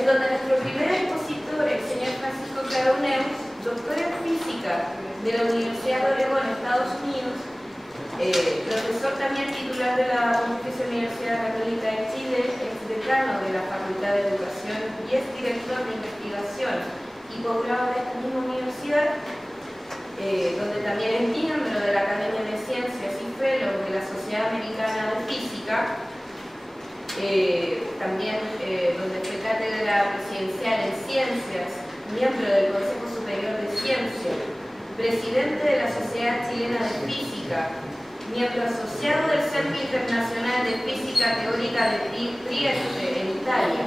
en donde nuestro primer expositor, el señor Francisco Claro Neus, doctor en física de la Universidad de Oregón, Estados Unidos, profesor también titular de la Pontificia Universidad Católica de Chile, ex decano de la Facultad de Educación y es director de investigación y posgrado de esta misma universidad, donde también es miembro de la Academia de Ciencias y fellow de la Sociedad Americana de Física, también donde fue cátedra presidencial en Ciencias, miembro del Consejo Superior de Ciencia, presidente de la Sociedad Chilena de Física, miembro asociado del Centro Internacional de Física Teórica de Trieste, en Italia.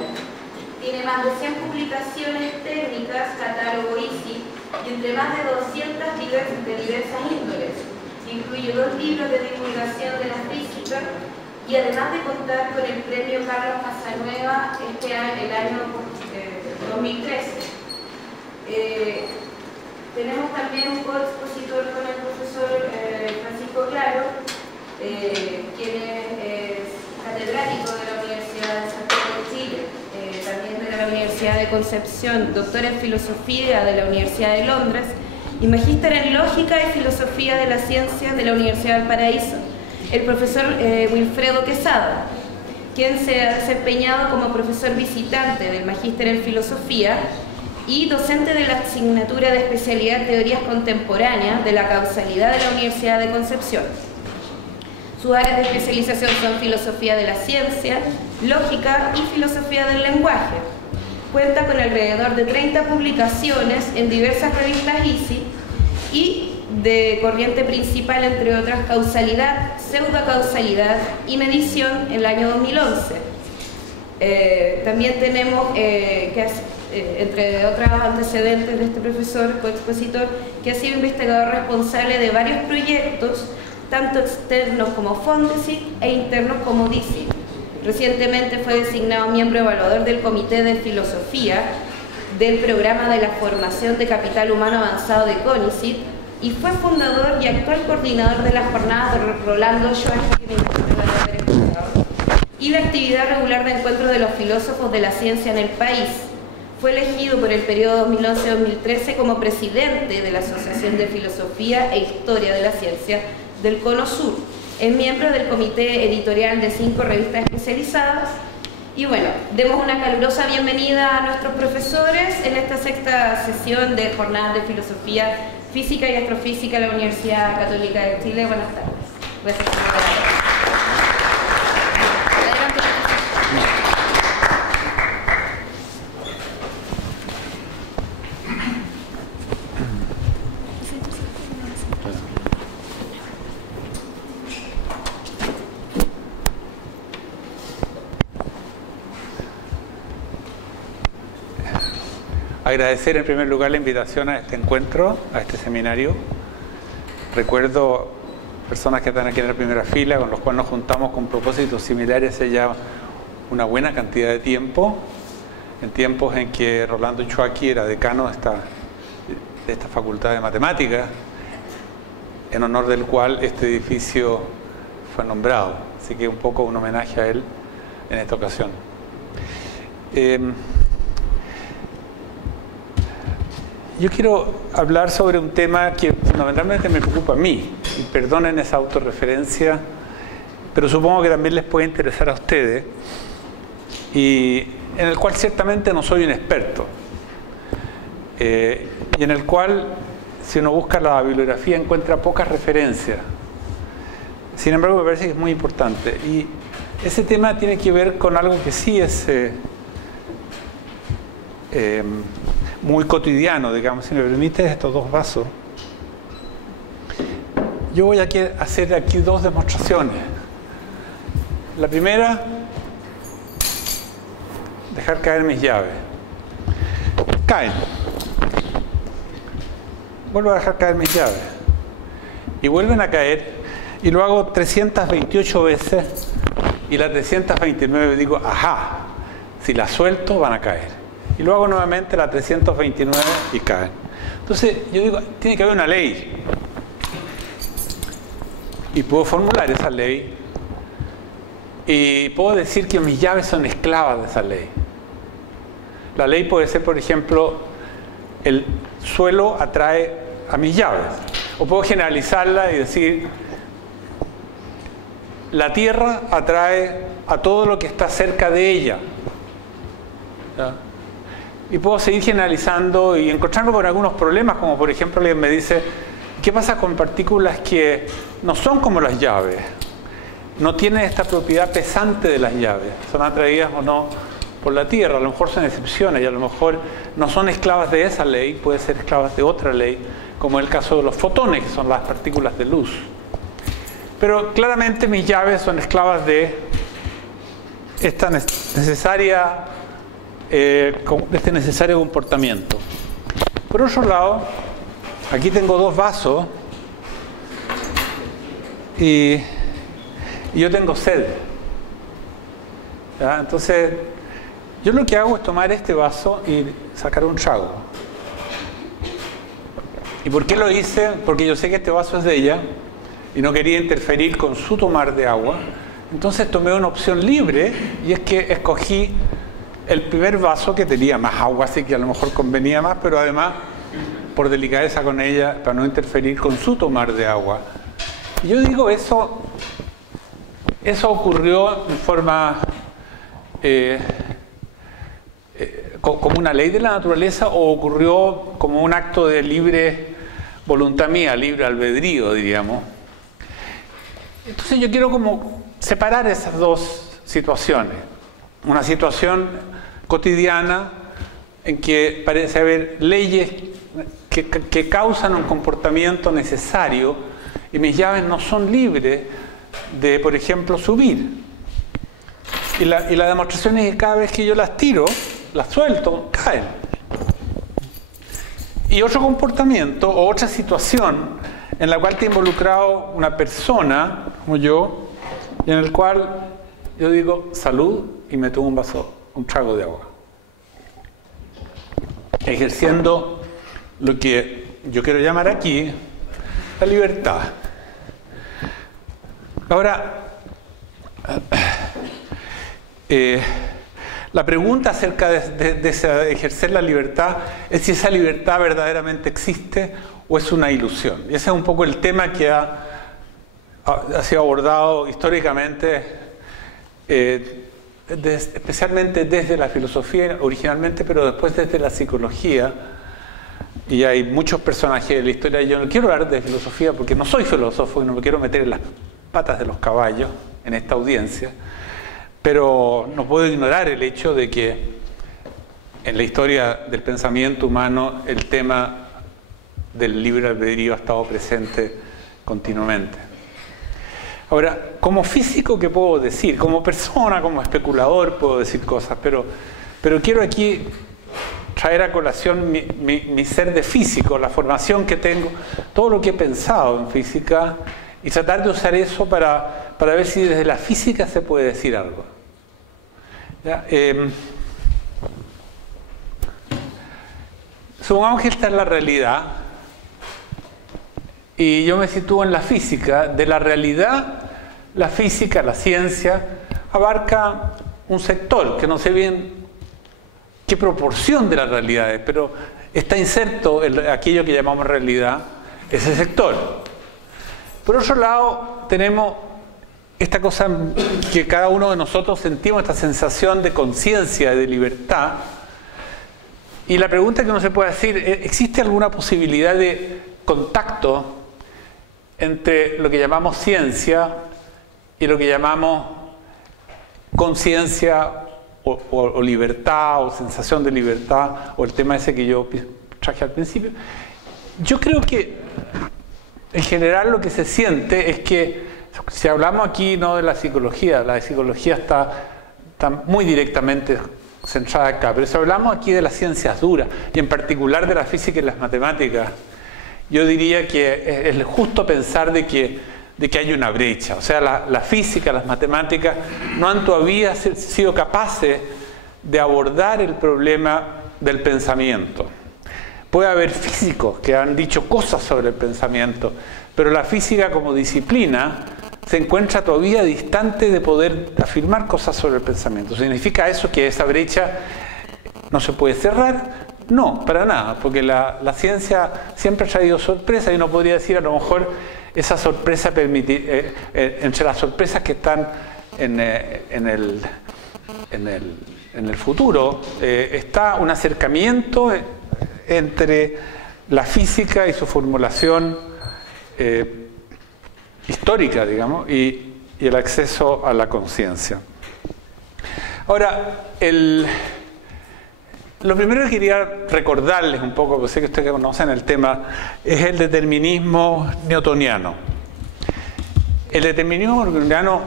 Tiene más de 100 publicaciones técnicas, catálogo ISI, y entre más de 200 de diversas índoles. Incluye 2 libros de divulgación de la física y además de contar con el premio Carlos Casanueva el año 2013. Tenemos también un coexpositor con el profesor Francisco Claro, quien es catedrático de la Universidad de Santiago de Chile, también de la Universidad de Concepción, doctor en Filosofía de la Universidad de Londres y magíster en Lógica y Filosofía de la Ciencia de la Universidad del Paraíso. El profesor Wilfredo Quesada, quien se ha desempeñado como profesor visitante del magíster en Filosofía y docente de la asignatura de especialidad en Teorías Contemporáneas de la Causalidad de la Universidad de Concepción. Sus áreas de especialización son Filosofía de la Ciencia, Lógica y Filosofía del Lenguaje. Cuenta con alrededor de 30 publicaciones en diversas revistas ISI y de corriente principal, entre otras, Causalidad, Pseudocausalidad y Medición en el año 2011. También tenemos, entre otros antecedentes de este profesor coexpositor, que ha sido investigador responsable de varios proyectos, tanto externos como Fondesit e internos como DICIT. Recientemente fue designado miembro evaluador del Comité de Filosofía del Programa de la Formación de Capital Humano Avanzado de CONICET y fue fundador y actual coordinador de las jornadas de Rolando Schwarzkopf y la actividad regular de encuentros de los filósofos de la ciencia en el país. Fue elegido por el periodo 2011-2013 como presidente de la Asociación de Filosofía e Historia de la Ciencia del Cono Sur. Es miembro del comité editorial de 5 revistas especializadas. Y bueno, demos una calurosa bienvenida a nuestros profesores en esta 6ª sesión de jornadas de filosofía, física y astrofísica de la Universidad Católica de Chile. Buenas tardes. Gracias. Agradecer en primer lugar la invitación a este encuentro, a este seminario. Recuerdo personas que están aquí en la primera fila, con los cuales nos juntamos con propósitos similares hace ya una buena cantidad de tiempo, en tiempos en que Rolando Schwarzkopf era decano de esta facultad de matemáticas, en honor del cual este edificio fue nombrado. Así que un poco un homenaje a él en esta ocasión. Yo quiero hablar sobre un tema que fundamentalmente me preocupa a mí, y perdonen esa autorreferencia, pero supongo que también les puede interesar a ustedes, y en el cual ciertamente no soy un experto, y en el cual, si uno busca la bibliografía, encuentra pocas referencias. Sin embargo, me parece que es muy importante, y ese tema tiene que ver con algo que sí es muy cotidiano, digamos. Si me permite, estos 2 vasos. Yo voy a hacer aquí 2 demostraciones. La primera, dejar caer mis llaves. Caen. Vuelvo a dejar caer mis llaves. Y vuelven a caer. Y lo hago 328 veces. Y la 329 digo, ajá, si la suelto van a caer. Y lo hago nuevamente la 329 y caen. Entonces, yo digo, tiene que haber una ley. Y puedo formular esa ley. Y puedo decir que mis llaves son esclavas de esa ley. La ley puede ser, por ejemplo, el suelo atrae a mis llaves. O puedo generalizarla y decir, la tierra atrae a todo lo que está cerca de ella. ¿Ya? Y puedo seguir generalizando y encontrarme con algunos problemas, como por ejemplo alguien me dice, ¿qué pasa con partículas que no son como las llaves? No tienen esta propiedad pesante de las llaves. Son atraídas o no por la Tierra. A lo mejor son excepciones y a lo mejor no son esclavas de esa ley, pueden ser esclavas de otra ley, como el caso de los fotones, que son las partículas de luz. Pero claramente mis llaves son esclavas de esta este necesario comportamiento. Por otro lado, aquí tengo dos vasos y yo tengo sed. ¿Ya? Entonces, yo lo que hago es tomar este vaso y sacar un trago. ¿Y por qué lo hice? Porque yo sé que este vaso es de ella y no quería interferir con su tomar de agua. Entonces tomé una opción libre y es que escogí el primer vaso que tenía más agua, así que a lo mejor convenía más, pero además por delicadeza con ella, para no interferir con su tomar de agua. Y yo digo, eso ocurrió en forma como una ley de la naturaleza, o ocurrió como un acto de libre voluntad mía, libre albedrío, diríamos. Entonces yo quiero como separar esas dos situaciones. Una situación cotidiana en que parece haber leyes que causan un comportamiento necesario y mis llaves no son libres de, por ejemplo, subir. Y la demostración es que cada vez que yo las tiro, las suelto, caen. Y otro comportamiento o otra situación en la cual te ha involucrado una persona como yo, y en el cual yo digo salud y me tomo un trago de agua, ejerciendo lo que yo quiero llamar aquí la libertad. Ahora, la pregunta acerca de ejercer la libertad es si esa libertad verdaderamente existe o es una ilusión. Y ese es un poco el tema que ha sido abordado históricamente, especialmente desde la filosofía originalmente, pero después desde la psicología. Y hay muchos personajes de la historia. Yo no quiero hablar de filosofía porque no soy filósofo y no me quiero meter en las patas de los caballos en esta audiencia, pero no puedo ignorar el hecho de que en la historia del pensamiento humano el tema del libre albedrío ha estado presente continuamente. Ahora, como físico, ¿qué puedo decir? Como persona, como especulador, puedo decir cosas, pero quiero aquí traer a colación mi ser de físico, la formación que tengo, todo lo que he pensado en física, y tratar de usar eso para ver si desde la física se puede decir algo. ¿Ya? Supongamos que esta es la realidad, y yo me sitúo en la física. De la realidad, la física, la ciencia, abarca un sector que no sé bien qué proporción de la realidad es, pero está inserto en aquello que llamamos realidad, ese sector. Por otro lado, tenemos esta cosa que cada uno de nosotros sentimos, esta sensación de conciencia, de libertad. Y la pregunta que uno se puede hacer, ¿existe alguna posibilidad de contacto entre lo que llamamos ciencia y lo que llamamos conciencia o libertad o sensación de libertad, o el tema ese que yo traje al principio? Yo creo que en general lo que se siente es que, si hablamos aquí no de la psicología está muy directamente centrada acá, pero si hablamos aquí de las ciencias duras y en particular de la física y las matemáticas, yo diría que es justo pensar de que hay una brecha. O sea, la física, las matemáticas no han todavía sido capaces de abordar el problema del pensamiento. Puede haber físicos que han dicho cosas sobre el pensamiento, pero la física como disciplina se encuentra todavía distante de poder afirmar cosas sobre el pensamiento. Significa eso que esa brecha ¿No se puede cerrar? No, para nada, porque la ciencia siempre ha traído sorpresas y uno podría decir a lo mejor esa sorpresa entre las sorpresas que están en el futuro, está un acercamiento entre la física y su formulación histórica, digamos, y el acceso a la conciencia. Ahora, lo primero que quería recordarles un poco, porque sé que ustedes conocen el tema, es el determinismo newtoniano. El determinismo newtoniano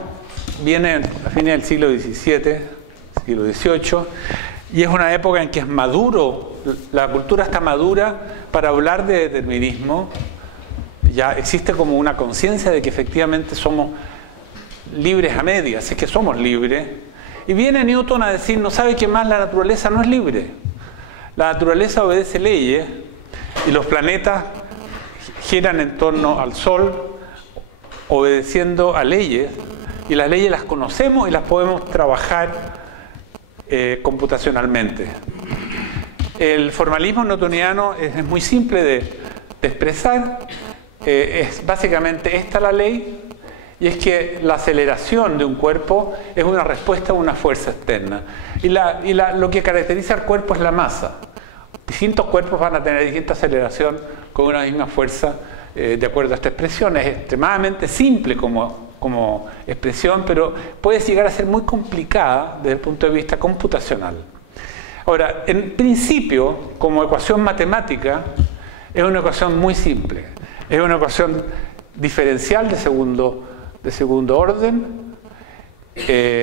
viene a fines del siglo XVII, siglo XVIII, y es una época en que es maduro, la cultura está madura para hablar de determinismo. Ya existe como una conciencia de que efectivamente somos libres a medias, es que somos libres. Y viene Newton a decir, no sabe que más la naturaleza no es libre. La naturaleza obedece leyes y los planetas giran en torno al Sol obedeciendo a leyes, y las leyes las conocemos y las podemos trabajar computacionalmente. El formalismo newtoniano es muy simple de expresar. Es básicamente esta la ley, y es que la aceleración de un cuerpo es una respuesta a una fuerza externa. Y lo que caracteriza al cuerpo es la masa. Distintos cuerpos van a tener distinta aceleración con una misma fuerza, de acuerdo a esta expresión. Es extremadamente simple como expresión, pero puede llegar a ser muy complicada desde el punto de vista computacional. Ahora, en principio, como ecuación matemática, es una ecuación muy simple. Es una ecuación diferencial de segundo orden,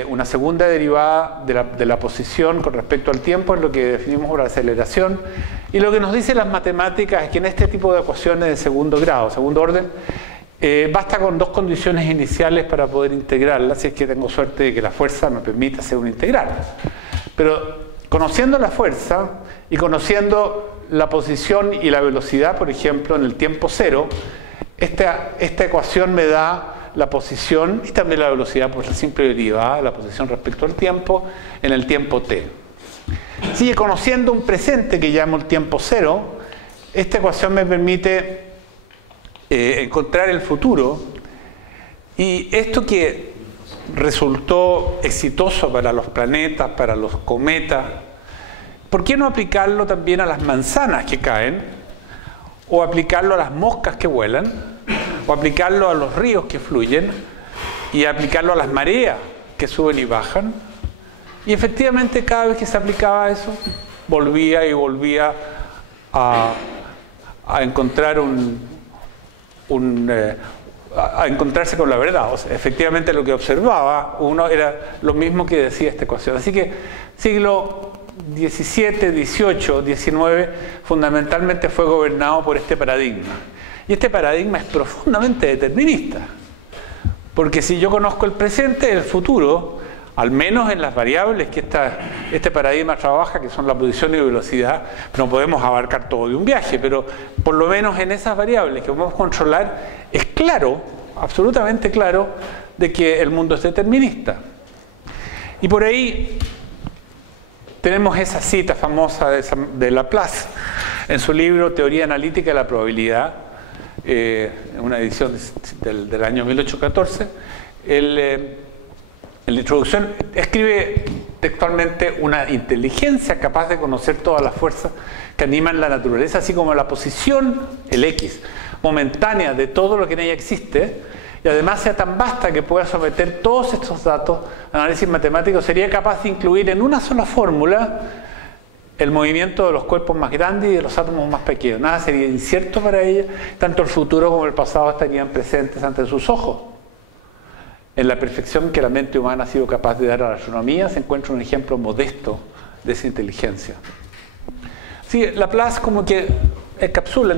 una segunda derivada de la posición con respecto al tiempo, es lo que definimos por aceleración. Y lo que nos dicen las matemáticas es que en este tipo de ecuaciones de segundo grado, segundo orden, basta con dos condiciones iniciales para poder integrarlas, si es que tengo suerte de que la fuerza me permita hacer una integral. Pero conociendo la fuerza y conociendo la posición y la velocidad, por ejemplo, en el tiempo cero, esta ecuación me da la posición y también la velocidad por la simple derivada de la posición respecto al tiempo en el tiempo t. Sigue conociendo un presente que llamo el tiempo cero. Esta ecuación me permite encontrar el futuro, y esto que resultó exitoso para los planetas, para los cometas, ¿por qué no aplicarlo también a las manzanas que caen? O aplicarlo a las moscas que vuelan, o aplicarlo a los ríos que fluyen, y aplicarlo a las mareas que suben y bajan. Y efectivamente cada vez que se aplicaba eso, volvía a encontrar a encontrarse con la verdad. O sea, efectivamente lo que observaba uno era lo mismo que decía esta ecuación. Así que siglo XVII, XVIII, XIX fundamentalmente fue gobernado por este paradigma. Y este paradigma es profundamente determinista. Porque si yo conozco el presente, el futuro, al menos en las variables que este paradigma trabaja, que son la posición y velocidad, no podemos abarcar todo de un viaje, pero por lo menos en esas variables que podemos controlar, es claro, absolutamente claro, de que el mundo es determinista. Y por ahí tenemos esa cita famosa de Laplace en su libro Teoría Analítica de la Probabilidad, una edición del año 1814. En la introducción escribe textualmente: una inteligencia capaz de conocer todas las fuerzas que animan la naturaleza, así como la posición, el X, momentánea de todo lo que en ella existe, y además sea tan vasta que pueda someter todos estos datos a análisis matemático, sería capaz de incluir en una sola fórmula el movimiento de los cuerpos más grandes y de los átomos más pequeños. Nada sería incierto para ella, tanto el futuro como el pasado estarían presentes ante sus ojos. En la perfección que la mente humana ha sido capaz de dar a la astronomía se encuentra un ejemplo modesto de esa inteligencia. Sí, Laplace como que encapsula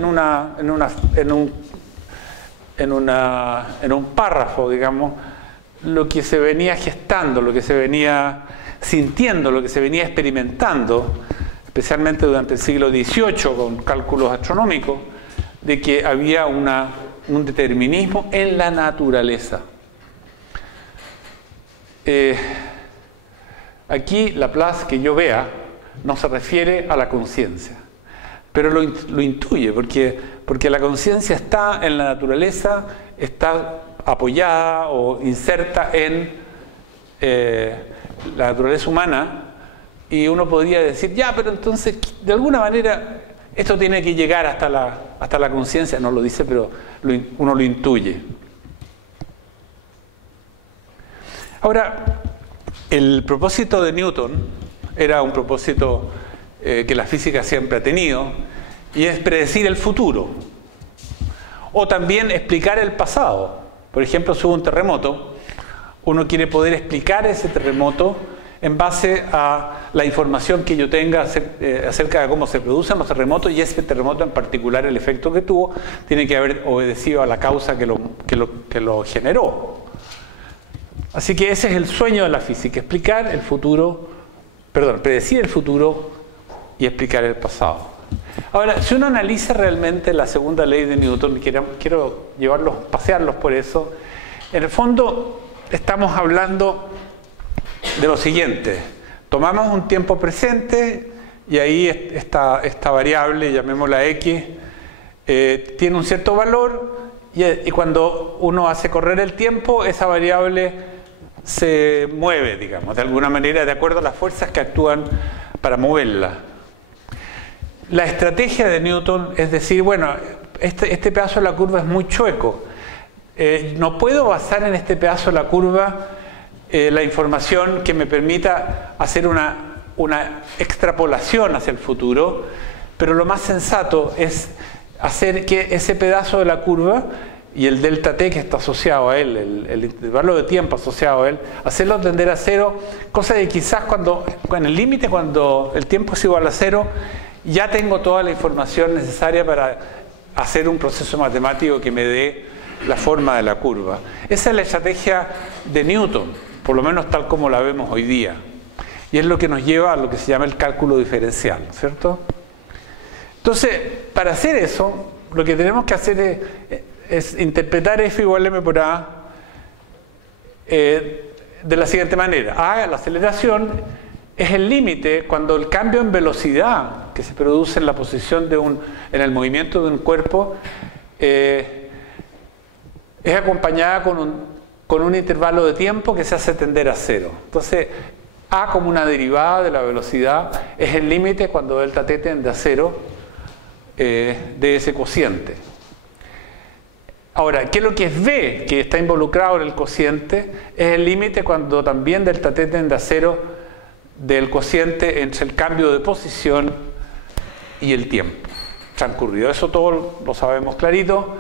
en un párrafo, digamos, lo que se venía gestando, lo que se venía sintiendo, lo que se venía experimentando, especialmente durante el siglo XVIII con cálculos astronómicos, de que había un determinismo en la naturaleza. Aquí Laplace, que yo vea, no se refiere a la conciencia, pero lo intuye, porque la conciencia está en la naturaleza, está apoyada o inserta en la naturaleza humana, y uno podría decir, ya, pero entonces, de alguna manera, esto tiene que llegar hasta la conciencia, no lo dice, pero uno lo intuye. Ahora, el propósito de Newton era un propósito que la física siempre ha tenido, y es predecir el futuro, o también explicar el pasado. Por ejemplo, si hubo un terremoto, uno quiere poder explicar ese terremoto en base a la información que yo tenga acerca de cómo se producen los terremotos, y ese terremoto en particular, el efecto que tuvo, tiene que haber obedecido a la causa que lo generó. Así que ese es el sueño de la física, explicar el futuro, predecir el futuro y explicar el pasado. Ahora, si uno analiza realmente la segunda ley de Newton, quiero pasearlos por eso, en el fondo estamos hablando de lo siguiente: tomamos un tiempo presente y ahí esta variable, llamémosla X, tiene un cierto valor, y cuando uno hace correr el tiempo, esa variable se mueve, digamos, de alguna manera, de acuerdo a las fuerzas que actúan para moverla. La estrategia de Newton es decir, bueno, este pedazo de la curva es muy chueco, no puedo basar en este pedazo de la curva la información que me permita hacer una extrapolación hacia el futuro, pero lo más sensato es hacer que ese pedazo de la curva y el delta t que está asociado a él, el intervalo de tiempo asociado a él, hacerlo tender a cero, cosa de quizás en el límite, cuando el tiempo es igual a cero, ya tengo toda la información necesaria para hacer un proceso matemático que me dé la forma de la curva. Esa es la estrategia de Newton, por lo menos tal como la vemos hoy día. Y es lo que nos lleva a lo que se llama el cálculo diferencial, ¿cierto? Entonces, para hacer eso, lo que tenemos que hacer es interpretar F igual a m por a de la siguiente manera. A, la aceleración, es el límite cuando el cambio en velocidad que se produce en la posición en el movimiento de un cuerpo es acompañada con un intervalo de tiempo que se hace tender a cero. Entonces, A como una derivada de la velocidad es el límite cuando delta t tiende a cero de ese cociente. Ahora, ¿qué es lo que es B, que está involucrado en el cociente? Es el límite cuando también delta t tiende a cero del cociente entre el cambio de posición y el tiempo transcurrido. Eso todo lo sabemos clarito.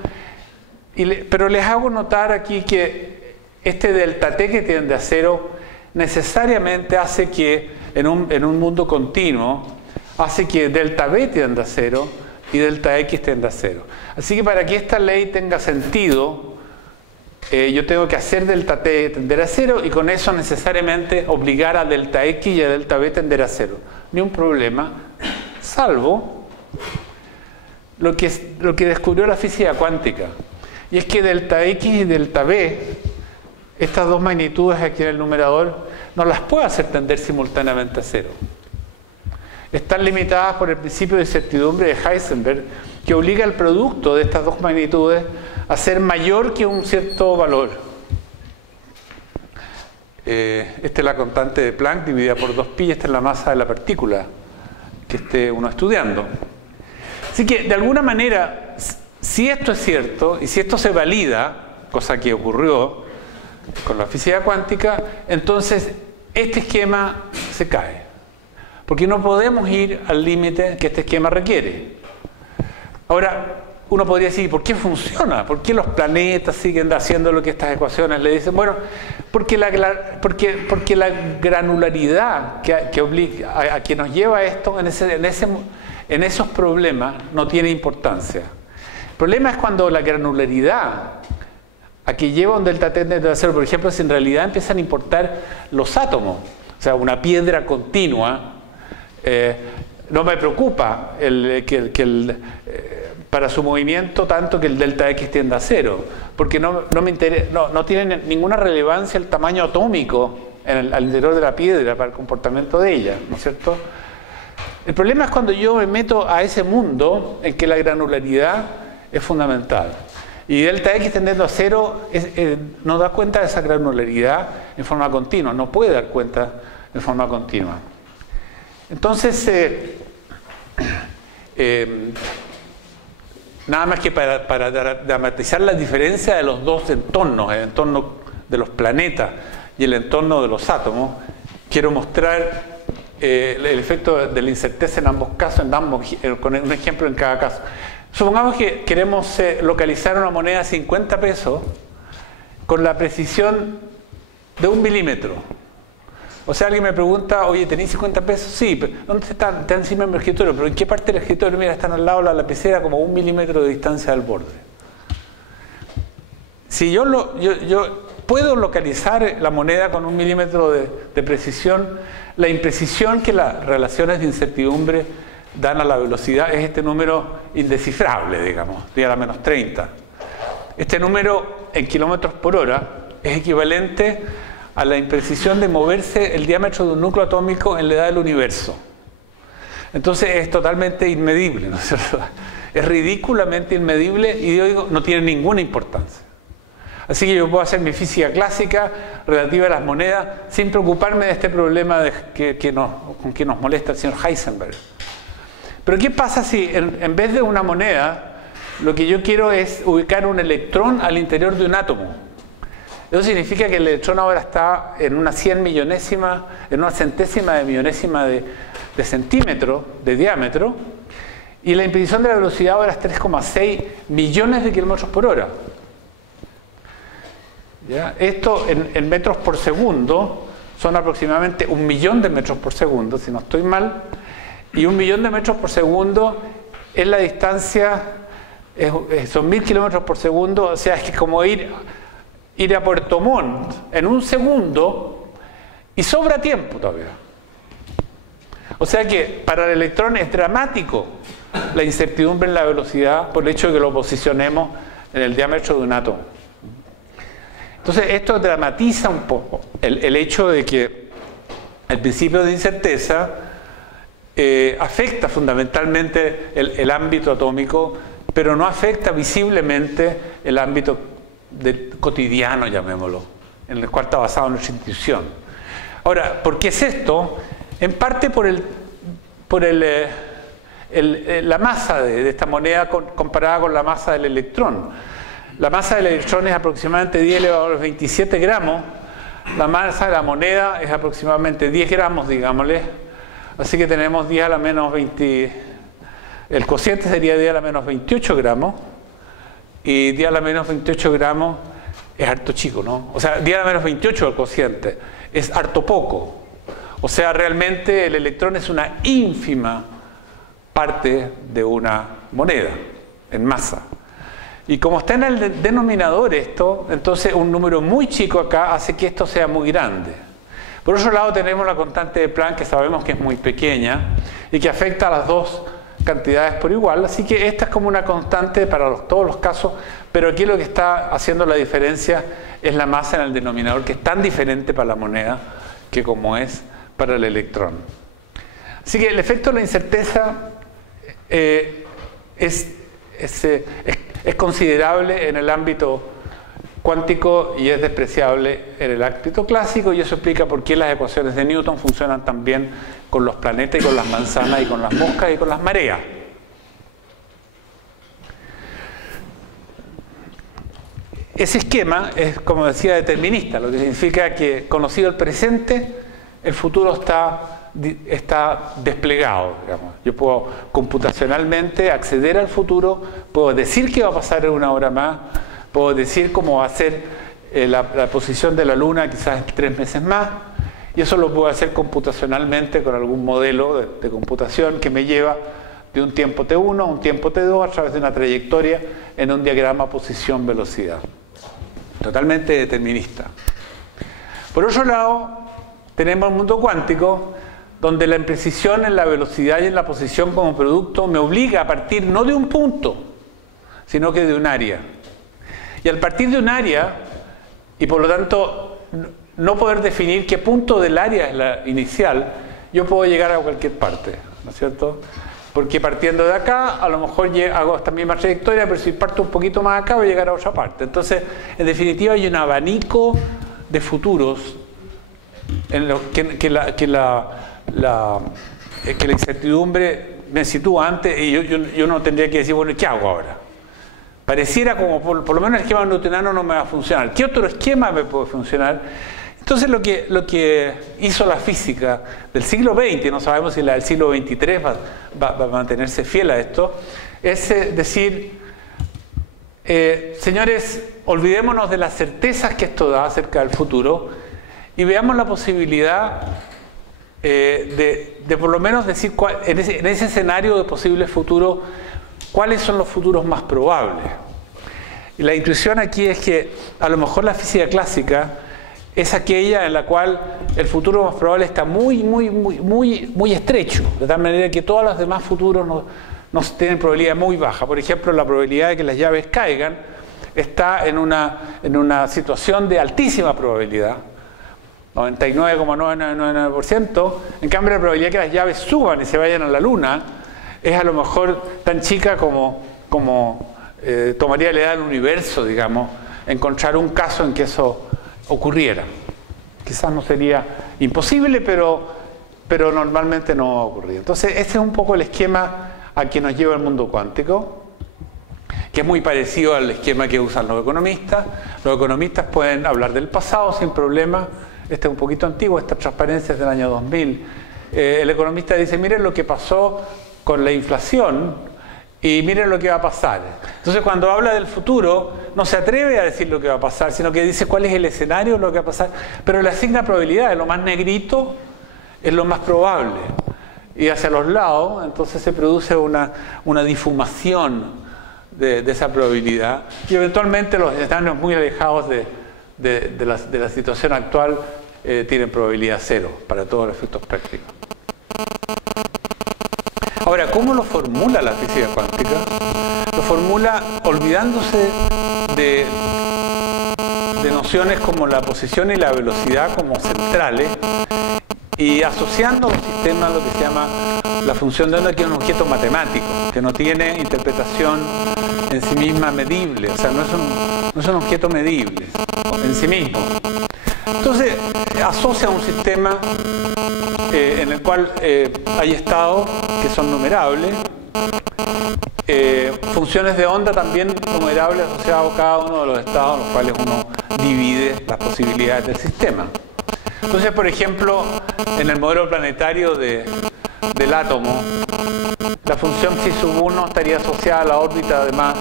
Pero les hago notar aquí que este delta t que tiende a cero necesariamente hace que en un mundo continuo, hace que delta b tienda a cero y delta x tienda a cero. Así que para que esta ley tenga sentido, yo tengo que hacer delta t tender a cero y con eso necesariamente obligar a delta x y a delta b tender a cero. Ni un problema, salvo lo que descubrió la física cuántica. Y es que delta x y delta b, estas dos magnitudes aquí en el numerador, no las puedo hacer tender simultáneamente a cero. Están limitadas por el principio de incertidumbre de Heisenberg, que obliga al producto de estas dos magnitudes a ser mayor que un cierto valor. Esta es la constante de Planck dividida por 2pi, y esta es la masa de la partícula que esté uno estudiando. Así que, de alguna manera, si esto es cierto, y si esto se valida, cosa que ocurrió con la física cuántica, entonces este esquema se cae. Porque no podemos ir al límite que este esquema requiere. Ahora, uno podría decir, ¿por qué funciona? ¿Por qué los planetas siguen haciendo lo que estas ecuaciones le dicen? Bueno, porque la granularidad que obliga a que nos lleva a esto en esos problemas no tiene importancia. El problema es cuando la granularidad a que lleva un delta t tende a cero, por ejemplo, si en realidad empiezan a importar los átomos, o sea, una piedra continua, no me preocupa para su movimiento tanto que el delta x tienda a cero, porque no tiene ninguna relevancia el tamaño atómico al interior de la piedra para el comportamiento de ella, ¿no es cierto? El problema es cuando yo me meto a ese mundo en que la granularidad es fundamental. Y delta X tendiendo a 0 no da cuenta de esa granularidad en forma continua, no puede dar cuenta en forma continua. Entonces, nada más que para dramatizar la diferencia de los dos entornos, el entorno de los planetas y el entorno de los átomos, quiero mostrar el efecto de la incerteza en ambos casos, con un ejemplo en cada caso. Supongamos que queremos localizar una moneda de 50 pesos con la precisión de 1 milímetro. O sea, alguien me pregunta, oye, ¿tenéis 50 pesos? Sí, pero ¿dónde están? Están encima de mi escritorio. ¿Pero en qué parte del escritorio? Mira, están al lado de la lapicera, como 1 milímetro de distancia del borde. Si yo puedo localizar la moneda con 1 milímetro de precisión, la imprecisión que las relaciones de incertidumbre dan a la velocidad es este número indescifrable, digamos, 10 a la menos 30. Este número en kilómetros por hora es equivalente a la imprecisión de moverse el diámetro de un núcleo atómico en la edad del universo. Entonces es totalmente inmedible, ¿no es cierto? Es ridículamente inmedible y yo digo, no tiene ninguna importancia. Así que yo puedo hacer mi física clásica relativa a las monedas sin preocuparme de este problema con que nos molesta el señor Heisenberg. Pero ¿qué pasa si en vez de una moneda, lo que yo quiero es ubicar un electrón al interior de un átomo? Eso significa que el electrón ahora está en una en una centésima de millonésima de centímetro de diámetro, y la imprecisión de la velocidad ahora es 3,6 millones de kilómetros por hora. ¿Ya? Esto en metros por segundo son aproximadamente 1 millón de metros por segundo, si no estoy mal, y 1 millón de metros por segundo es la distancia, son 1000 kilómetros por segundo, o sea, es que como ir a Puerto Montt en 1 segundo y sobra tiempo todavía. O sea que para el electrón es dramático la incertidumbre en la velocidad por el hecho de que lo posicionemos en el diámetro de un átomo. Entonces esto dramatiza un poco el hecho de que el principio de incerteza afecta fundamentalmente el ámbito atómico, pero no afecta visiblemente el ámbito cotidiano, llamémoslo, en el cual está basado nuestra intuición. Ahora, ¿por qué es esto? En parte por la masa de esta moneda comparada con la masa del electrón. La masa del electrón es aproximadamente 10 elevado a los 27 gramos, la masa de la moneda es aproximadamente 10 gramos, digámosle, así que tenemos 10 a la menos 20, el cociente sería 10 a la menos 28 gramos, y 10 a la menos 28 gramos es harto chico, ¿no? O sea, 10 a la menos 28 el cociente es harto poco. O sea, realmente el electrón es una ínfima parte de una moneda en masa. Y como está en el denominador esto, entonces un número muy chico acá hace que esto sea muy grande. Por otro lado tenemos la constante de Planck, que sabemos que es muy pequeña y que afecta a las dos cantidades por igual, así que esta es como una constante para todos los casos, pero aquí lo que está haciendo la diferencia es la masa en el denominador, que es tan diferente para la moneda que como es para el electrón. Así que el efecto de la incerteza es considerable en el ámbito cuántico y es despreciable en el ámbito clásico, y eso explica por qué las ecuaciones de Newton funcionan tan bien con los planetas y con las manzanas y con las moscas y con las mareas. Ese esquema es, como decía, determinista, lo que significa que, conocido el presente, el futuro está desplegado, digamos. Yo puedo computacionalmente acceder al futuro, puedo decir qué va a pasar en 1 hora más, puedo decir cómo va a ser la posición de la Luna quizás en 3 meses más, y eso lo puedo hacer computacionalmente con algún modelo de computación que me lleva de un tiempo t1 a un tiempo t2 a través de una trayectoria en un diagrama posición-velocidad. Totalmente determinista. Por otro lado, tenemos el mundo cuántico, donde la imprecisión en la velocidad y en la posición como producto me obliga a partir no de un punto, sino que de un área. Y al partir de un área, y por lo tanto no poder definir qué punto del área es la inicial, yo puedo llegar a cualquier parte. ¿no es cierto? Porque partiendo de acá, a lo mejor hago esta misma trayectoria, pero si parto un poquito más acá voy a llegar a otra parte. Entonces, en definitiva, hay un abanico de futuros en lo que la incertidumbre me sitúa antes y yo no tendría que decir, bueno, ¿qué hago ahora? Pareciera como, por lo menos el esquema newtoniano no me va a funcionar. ¿Qué otro esquema me puede funcionar? Entonces lo que hizo la física del siglo XX, no sabemos si la del siglo XXIII va a mantenerse fiel a esto, es decir, señores, olvidémonos de las certezas que esto da acerca del futuro y veamos la posibilidad de por lo menos decir en ese escenario de posibles futuros, cuáles son los futuros más probables. Y la intuición aquí es que a lo mejor la física clásica es aquella en la cual el futuro más probable está muy estrecho, de tal manera que todos los demás futuros no tienen probabilidad muy baja. Por ejemplo, la probabilidad de que las llaves caigan está en una situación de altísima probabilidad, 99,999%. En cambio, la probabilidad de que las llaves suban y se vayan a la luna es a lo mejor tan chica como tomaría la edad del universo, digamos, encontrar un caso en que eso ocurriera. Quizás no sería imposible, pero normalmente no va a ocurrir. Entonces, este es un poco el esquema a que nos lleva el mundo cuántico, que es muy parecido al esquema que usan los economistas. Los economistas pueden hablar del pasado sin problema. Este es un poquito antiguo, esta transparencia es del año 2000. El economista dice, miren lo que pasó con la inflación y miren lo que va a pasar. Entonces, cuando habla del futuro, no se atreve a decir lo que va a pasar, sino que dice cuál es el escenario de lo que va a pasar, pero le asigna probabilidades. Lo más negrito es lo más probable. Y hacia los lados, entonces se produce una difumación de esa probabilidad. Y eventualmente los escenarios muy alejados de la situación actual tienen probabilidad cero para todos los efectos prácticos. Ahora, ¿cómo lo formula la física cuántica? Lo formula olvidándose de nociones como la posición y la velocidad como centrales y asociando al sistema lo que se llama la función de onda, que es un objeto matemático, que no tiene interpretación en sí misma medible, o sea, no es un objeto medible en sí mismo. Entonces, asocia un sistema en el cual hay estados que son numerables, funciones de onda también numerables asociadas a cada uno de los estados en los cuales uno divide las posibilidades del sistema. Entonces, por ejemplo, en el modelo planetario del átomo, la función psi⁻1 estaría asociada a la órbita de más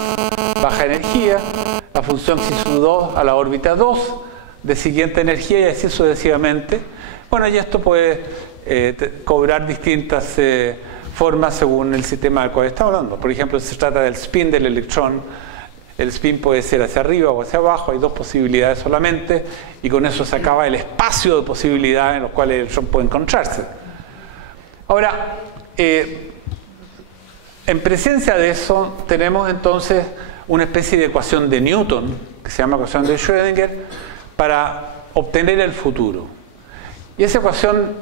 baja energía, la función psi⁻2 a la órbita 2 de siguiente energía y así sucesivamente. Bueno, y esto puede cobrar distintas formas según el sistema del cual estamos hablando. Por ejemplo, si se trata del spin del electrón, el spin puede ser hacia arriba o hacia abajo, hay dos posibilidades solamente, y con eso se acaba el espacio de posibilidades en los cuales el electrón puede encontrarse. Ahora, en presencia de eso, tenemos entonces una especie de ecuación de Newton, que se llama ecuación de Schrödinger, para obtener el futuro. Y esa ecuación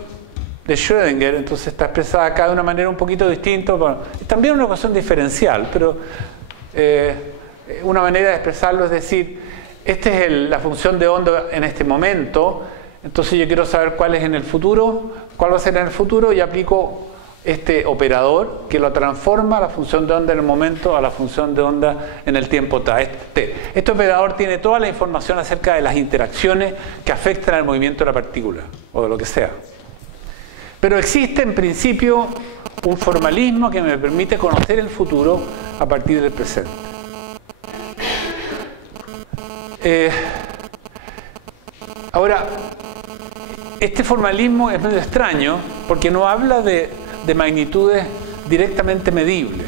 de Schrödinger entonces está expresada acá de una manera un poquito distinta. Bueno, es también una ecuación diferencial, pero una manera de expresarlo es decir, esta es la función de onda en este momento, entonces yo quiero saber cuál es en el futuro, cuál va a ser en el futuro y aplico este operador que lo transforma la función de onda en el momento a la función de onda en el tiempo t. Este operador tiene toda la información acerca de las interacciones que afectan al movimiento de la partícula o de lo que sea. Pero existe en principio un formalismo que me permite conocer el futuro a partir del presente. Ahora, este formalismo es medio extraño porque no habla de magnitudes directamente medibles,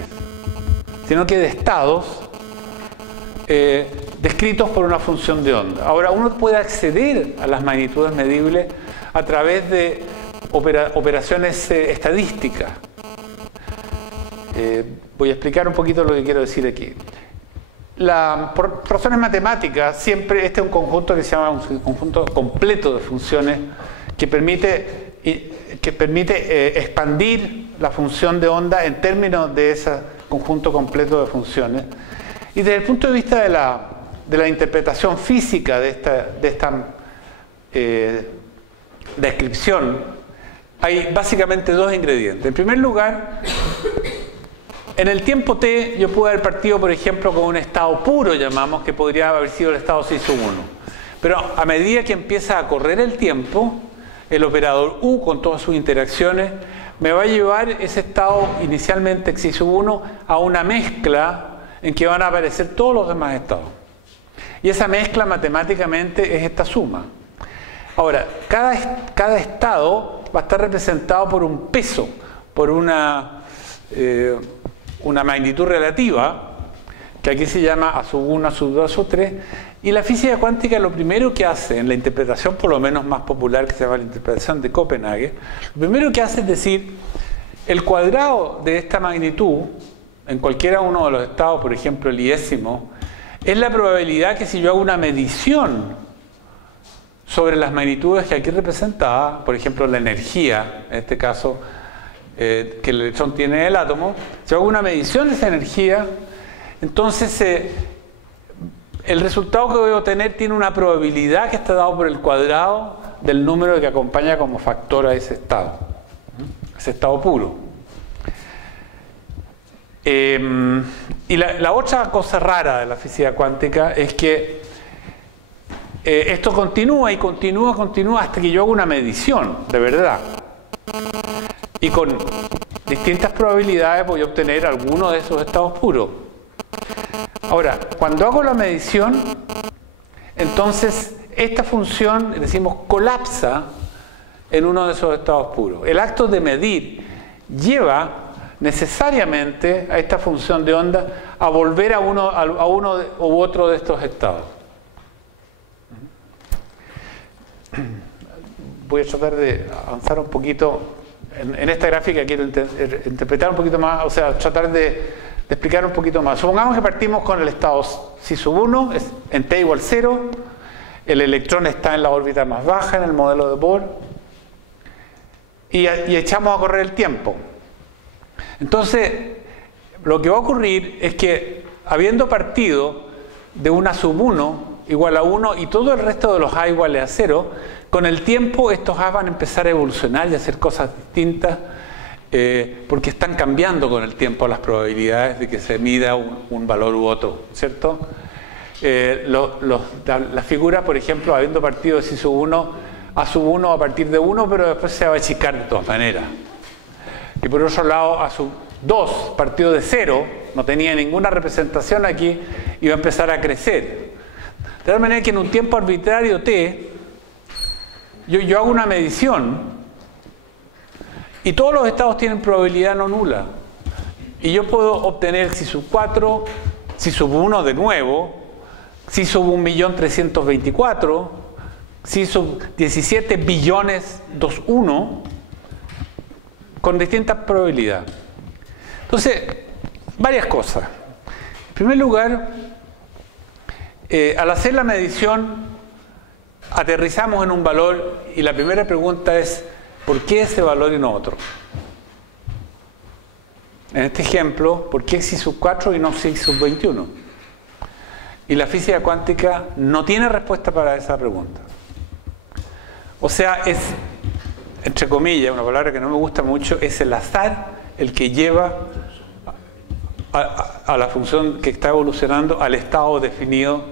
sino que de estados descritos por una función de onda. Ahora, uno puede acceder a las magnitudes medibles a través de operaciones estadísticas. Voy a explicar un poquito lo que quiero decir aquí. Por razones matemáticas, siempre este es un conjunto que se llama un conjunto completo de funciones que permite expandir la función de onda en términos de ese conjunto completo de funciones. Y desde el punto de vista de la interpretación física de esta descripción, hay básicamente dos ingredientes. En primer lugar, en el tiempo t yo pude haber partido, por ejemplo, con un estado puro, llamamos, que podría haber sido el estado psi sub 1. Pero a medida que empieza a correr el tiempo, el operador U, con todas sus interacciones, me va a llevar ese estado inicialmente psi sub 1 a una mezcla en que van a aparecer todos los demás estados. Y esa mezcla matemáticamente es esta suma. Ahora, cada estado va a estar representado por un peso, por una magnitud relativa, que aquí se llama A sub 1, A sub 2, A sub 3, y la física cuántica lo primero que hace, en la interpretación por lo menos más popular, que se llama la interpretación de Copenhague, lo primero que hace es decir, el cuadrado de esta magnitud, en cualquiera uno de los estados, por ejemplo el iésimo, es la probabilidad que si yo hago una medición sobre las magnitudes que aquí representadas, por ejemplo la energía, en este caso, que el electrón tiene en el átomo, si hago una medición de esa energía, entonces el resultado que voy a obtener tiene una probabilidad que está dado por el cuadrado del número que acompaña como factor a ese estado puro. Y la otra cosa rara de la física cuántica es que esto continúa y continúa hasta que yo hago una medición de verdad. Y con distintas probabilidades voy a obtener alguno de esos estados puros. Ahora, cuando hago la medición, entonces esta función, decimos, colapsa en uno de esos estados puros. El acto de medir lleva necesariamente a esta función de onda a volver a uno u otro de estos estados. Voy a tratar de avanzar un poquito en esta gráfica. Quiero interpretar un poquito más, o sea, tratar de explicar un poquito más. Supongamos que partimos con el estado psi sub 1 en t igual 0, el electrón está en la órbita más baja en el modelo de Bohr y echamos a correr el tiempo. Entonces, lo que va a ocurrir es que, habiendo partido de una sub 1 igual a 1 y todo el resto de los A iguales a 0, con el tiempo estos A van a empezar a evolucionar y a hacer cosas distintas, porque están cambiando con el tiempo las probabilidades de que se mida un valor u otro, ¿cierto? Las figuras, por ejemplo, habiendo partido de psi sub 1, A sub 1 a partir de 1, pero después se va a achicar de todas maneras. Y por otro lado, A sub 2 partido de 0, no tenía ninguna representación aquí, y va a empezar a crecer. De tal manera que en un tiempo arbitrario t, yo hago una medición y todos los estados tienen probabilidad no nula. Y yo puedo obtener psi sub 4, psi sub 1 de nuevo, psi sub 1.324.000, psi sub 17 billones 21, con distintas probabilidades. Entonces, varias cosas. En primer lugar, al hacer la medición, aterrizamos en un valor y la primera pregunta es, ¿por qué ese valor y no otro? En este ejemplo, ¿por qué psi sub 4 y no psi sub 21? Y la física cuántica no tiene respuesta para esa pregunta. O sea, es, entre comillas, una palabra que no me gusta mucho, es el azar el que lleva a la función que está evolucionando al estado definido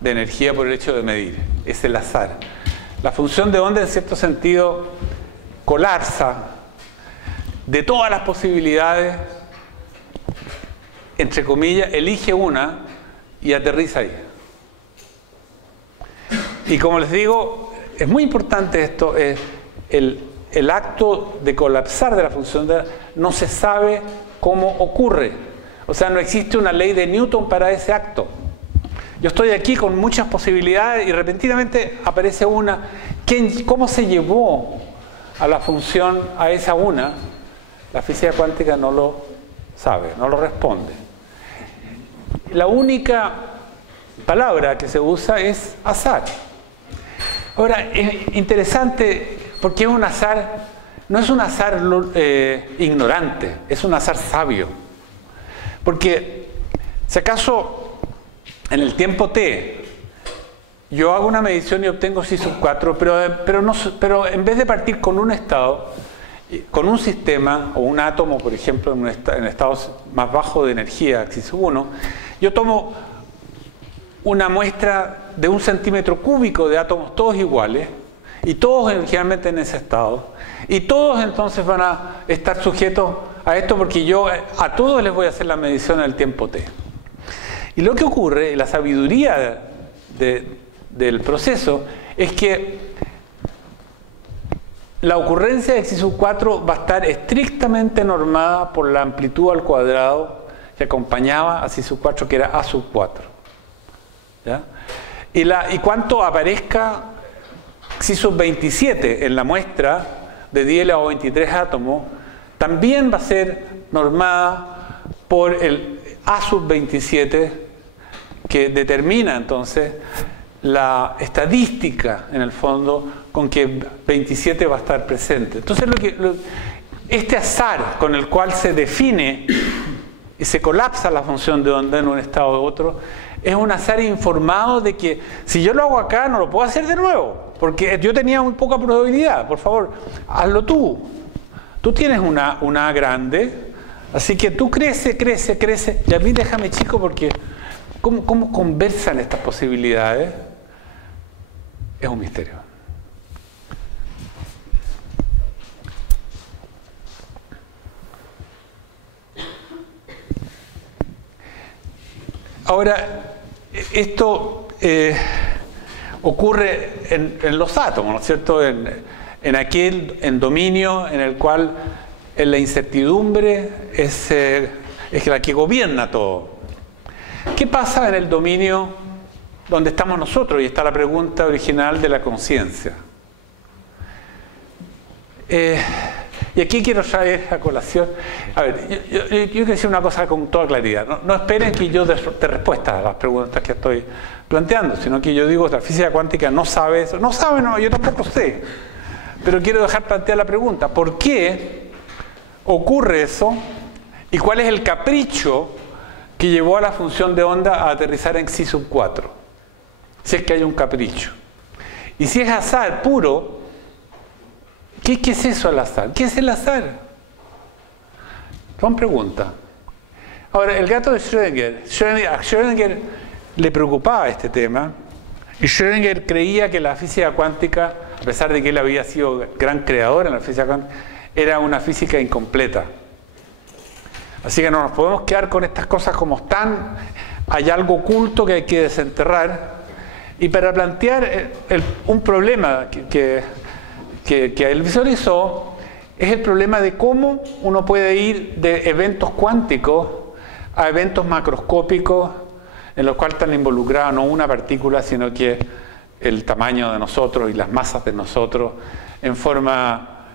de energía por el hecho de medir. Es el azar. La función de onda, en cierto sentido, colapsa de todas las posibilidades, entre comillas, elige una y aterriza ahí. Y como les digo, es muy importante esto, el acto de colapsar de la función de onda no se sabe cómo ocurre. O sea, no existe una ley de Newton para ese acto. Yo estoy aquí con muchas posibilidades y repentinamente aparece una. ¿Cómo se llevó a la función a esa una? La física cuántica no lo sabe, no lo responde. La única palabra que se usa es azar. Ahora, es interesante porque es un azar no es un azar ignorante, es un azar sabio. Porque si acaso en el tiempo t yo hago una medición y obtengo psi sub 4, pero en vez de partir con un estado, con un sistema o un átomo, por ejemplo, en estados más bajos de energía, psi sub 1, yo tomo una muestra de 1 centímetro cúbico de átomos todos iguales, y todos generalmente en ese estado, y todos entonces van a estar sujetos a esto, porque yo a todos les voy a hacer la medición en el tiempo t. Y lo que ocurre, la sabiduría del proceso, es que la ocurrencia de psi sub 4 va a estar estrictamente normada por la amplitud al cuadrado que acompañaba a psi sub 4, que era a sub 4. ¿Ya? Y cuanto aparezca psi sub 27 en la muestra de 10 a 23 átomos, también va a ser normada por el a sub 27, que determina entonces la estadística, en el fondo, con que 27 va a estar presente. Entonces, este azar con el cual se define y se colapsa la función de onda en un estado u otro, es un azar informado de que si yo lo hago acá, no lo puedo hacer de nuevo, porque yo tenía muy poca probabilidad. Por favor, hazlo tú. Tú tienes una A grande, así que tú crece, y a mí déjame chico, porque ¿cómo conversan estas posibilidades? Es un misterio. Ahora, esto ocurre en los átomos, ¿no es cierto? En dominio en el cual la incertidumbre es la que gobierna todo. ¿Qué pasa en el dominio donde estamos nosotros? Y está la pregunta original de la conciencia. Y aquí quiero traer a colación. A ver, yo quiero decir una cosa con toda claridad. No esperen que yo dé respuesta a las preguntas que estoy planteando, sino que yo digo que la física cuántica no sabe eso. No sabe, no, yo tampoco sé. Pero quiero dejar plantear la pregunta. ¿Por qué ocurre eso? ¿Y cuál es el capricho que llevó a la función de onda a aterrizar en psi sub 4? Si es que hay un capricho. Y si es azar puro, ¿qué es eso el azar? ¿Qué es el azar? Son preguntas. Ahora, el gato de Schrödinger, a Schrödinger le preocupaba este tema, y Schrödinger creía que la física cuántica, a pesar de que él había sido gran creador en la física cuántica, era una física incompleta. Así que no nos podemos quedar con estas cosas como están. Hay algo oculto que hay que desenterrar. Y para plantear un problema que él visualizó, es el problema de cómo uno puede ir de eventos cuánticos a eventos macroscópicos en los cuales están involucradas no una partícula, sino que el tamaño de nosotros y las masas de nosotros en forma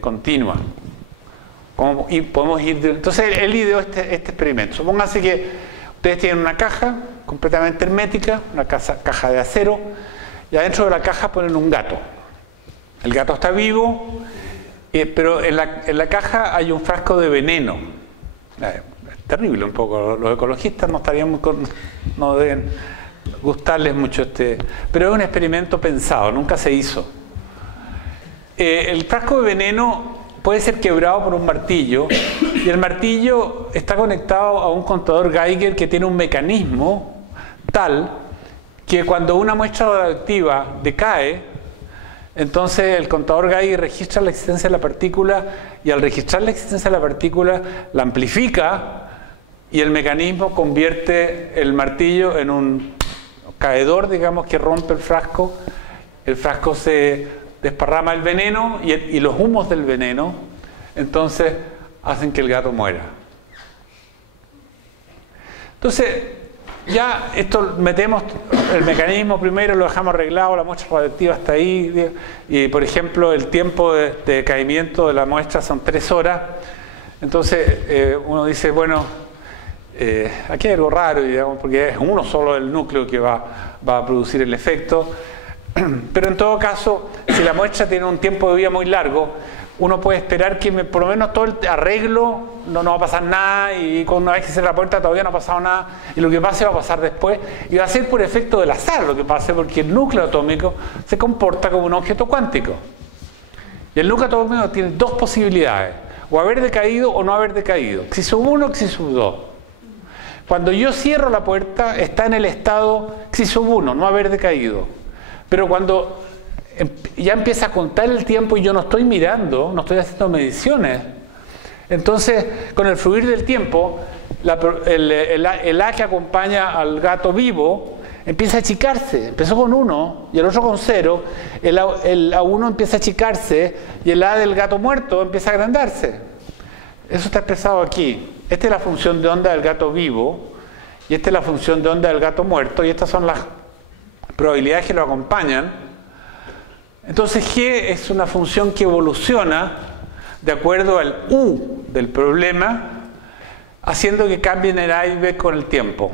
continua. Podemos ir entonces él ideó este experimento. Supónganse que ustedes tienen una caja completamente hermética, una caja de acero, y adentro de la caja ponen un gato. El gato está vivo, pero en la caja hay un frasco de veneno. Es terrible un poco. Los ecologistas no deben gustarles mucho pero es un experimento pensado, nunca se hizo. El frasco de veneno puede ser quebrado por un martillo, y el martillo está conectado a un contador Geiger que tiene un mecanismo tal que cuando una muestra radioactiva decae, entonces el contador Geiger registra la existencia de la partícula, y al registrar la existencia de la partícula la amplifica, y el mecanismo convierte el martillo en un caedor, digamos, que rompe el frasco se desparrama el veneno, y los humos del veneno entonces hacen que el gato muera. Entonces ya esto metemos el mecanismo primero, lo dejamos arreglado, la muestra radioactiva está ahí, y por ejemplo el tiempo de decaimiento de la muestra son 3 horas. Entonces uno dice, bueno, aquí hay algo raro, digamos, porque es uno solo el núcleo que va a producir el efecto. Pero en todo caso, si la muestra tiene un tiempo de vida muy largo, uno puede esperar que por lo menos todo el arreglo no va a pasar nada, y una vez que cierra la puerta todavía no ha pasado nada, y lo que pase va a pasar después, y va a ser por efecto del azar lo que pase, porque el núcleo atómico se comporta como un objeto cuántico. Y el núcleo atómico tiene dos posibilidades: o haber decaído o no haber decaído, xi sub 1 o xi sub 2. Cuando yo cierro la puerta está en el estado xi sub 1, no haber decaído. Pero cuando ya empieza a contar el tiempo y yo no estoy mirando, no estoy haciendo mediciones, entonces con el fluir del tiempo el A que acompaña al gato vivo empieza a achicarse. Empezó con 1 y el otro con 0. El A1 empieza a achicarse y el A del gato muerto empieza a agrandarse. Eso está expresado aquí. Esta es la función de onda del gato vivo y esta es la función de onda del gato muerto, y estas son las probabilidades que lo acompañan. Entonces G es una función que evoluciona de acuerdo al U del problema, haciendo que cambien el A y B con el tiempo.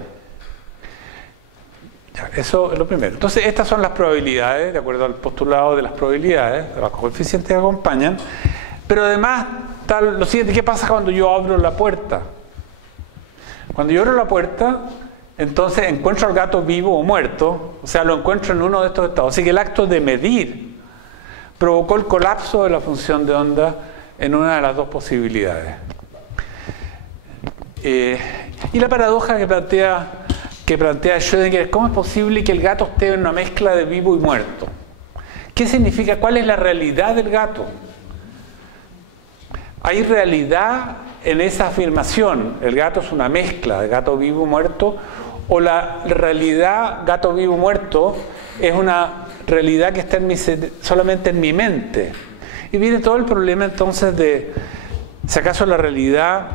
Eso es lo primero. Entonces estas son las probabilidades, de acuerdo al postulado de las probabilidades, de los coeficientes que acompañan. Pero además, lo siguiente: ¿qué pasa cuando yo abro la puerta? Cuando yo abro la puerta, entonces encuentro al gato vivo o muerto, o sea, lo encuentro en uno de estos estados. Así que el acto de medir provocó el colapso de la función de onda en una de las dos posibilidades. Y la paradoja que plantea Schrödinger es: ¿cómo es posible que el gato esté en una mezcla de vivo y muerto? ¿Qué significa? ¿Cuál es la realidad del gato? ¿Hay realidad en esa afirmación? ¿El gato es una mezcla de gato vivo y muerto? ¿O la realidad gato vivo y muerto es una realidad que está solamente en mi mente? Y viene todo el problema entonces de si acaso la realidad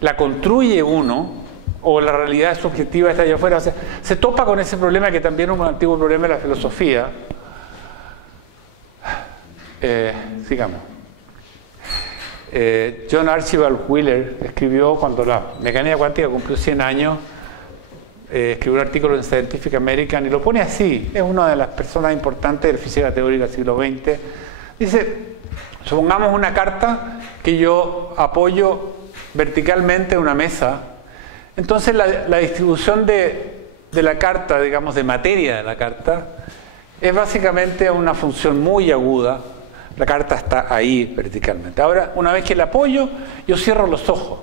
la construye uno o la realidad subjetiva está allá afuera. O sea, se topa con ese problema, que también es un antiguo problema de la filosofía. Sigamos. John Archibald Wheeler escribió, cuando la mecánica cuántica cumplió 100 años, escribió un artículo en Scientific American y lo pone así. Es una de las personas importantes de la física teórica del siglo XX. Dice: supongamos una carta que yo apoyo verticalmente en una mesa. Entonces la distribución de la carta, digamos, de materia de la carta, es básicamente una función muy aguda. La carta está ahí verticalmente. Ahora, una vez que la apoyo, yo cierro los ojos